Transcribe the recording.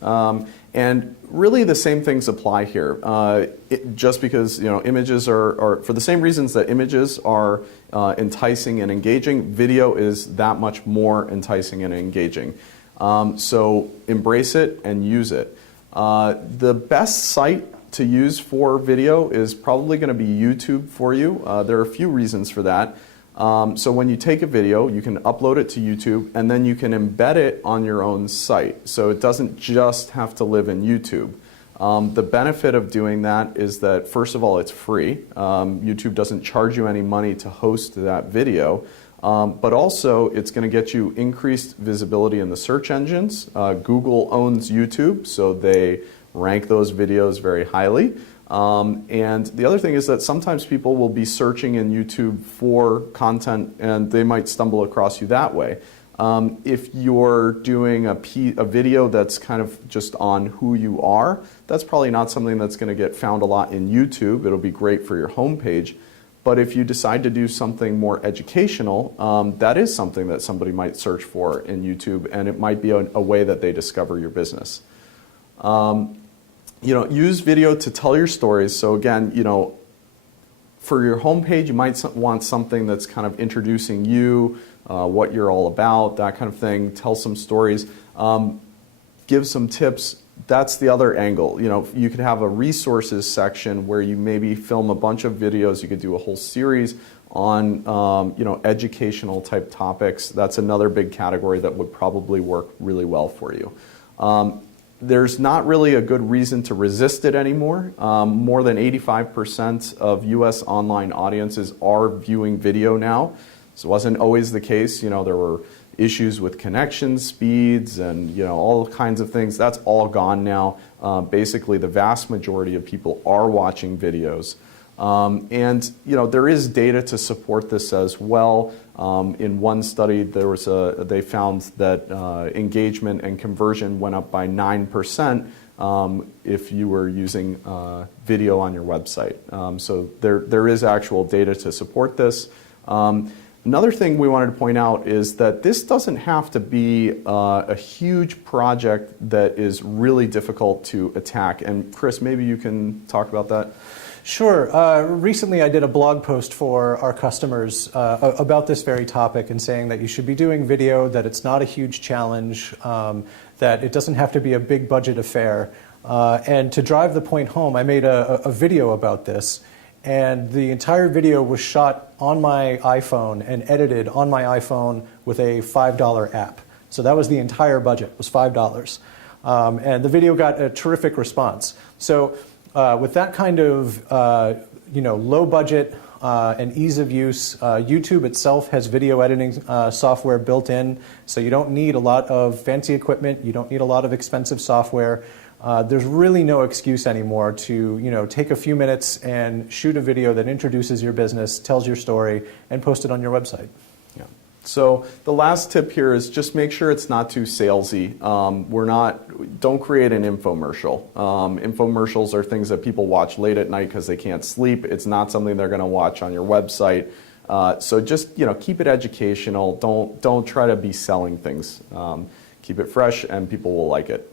And really the same things apply here. Just because images are, for the same reasons that images are enticing and engaging, video is that much more enticing and engaging. So embrace it and use it. The best site to use for video is probably going to be YouTube for you. There are a few reasons for that. So when you take a video, you can upload it to YouTube, and then you can embed it on your own site. So it doesn't just have to live in YouTube. The benefit of doing that is that, first of all, it's free. YouTube doesn't charge you any money to host that video. But also, it's going to get you increased visibility in the search engines. Google owns YouTube, so they rank those videos very highly. And the other thing is that sometimes people will be searching in YouTube for content, and they might stumble across you that way. If you're doing a video that's kind of just on who you are, that's probably not something that's going to get found a lot in YouTube. It'll be great for your homepage. But if you decide to do something more educational, that is something that somebody might search for in YouTube, and it might be a way that they discover your business. Use video to tell your stories. So again, for your homepage, you might want something that's kind of introducing you, what you're all about, that kind of thing. Tell some stories. Give some tips. That's the other angle. You could have a resources section where you maybe film a bunch of videos. You could do a whole series on educational type topics. That's another big category that would probably work really well for you. There's not really a good reason to resist it anymore. More than 85% of US online audiences are viewing video now. This wasn't always the case. There were issues with connection speeds and all kinds of things. That's all gone now. Basically, the vast majority of people are watching videos. And there is data to support this as well. In one study, they found that engagement and conversion went up by 9% if you were using video on your website. So there is actual data to support this. Another thing we wanted to point out is that this doesn't have to be a huge project that is really difficult to attack. And Chris, maybe you can talk about that. Sure. Recently I did a blog post for our customers about this very topic and saying that you should be doing video, that it's not a huge challenge, that it doesn't have to be a big budget affair. And to drive the point home, I made a video about this. And the entire video was shot on my iPhone and edited on my iPhone with a $5 app. So that was the entire budget, was $5. And the video got a terrific response. So with that kind of low budget and ease of use, YouTube itself has video editing software built in, so you don't need a lot of fancy equipment, you don't need a lot of expensive software. There's really no excuse anymore to take a few minutes and shoot a video that introduces your business, tells your story, and post it on your website. Yeah. So the last tip here is just make sure it's not too salesy. Don't create an infomercial. Infomercials are things that people watch late at night because they can't sleep. It's not something they're going to watch on your website. So just keep it educational. Don't try to be selling things. Keep it fresh, and people will like it.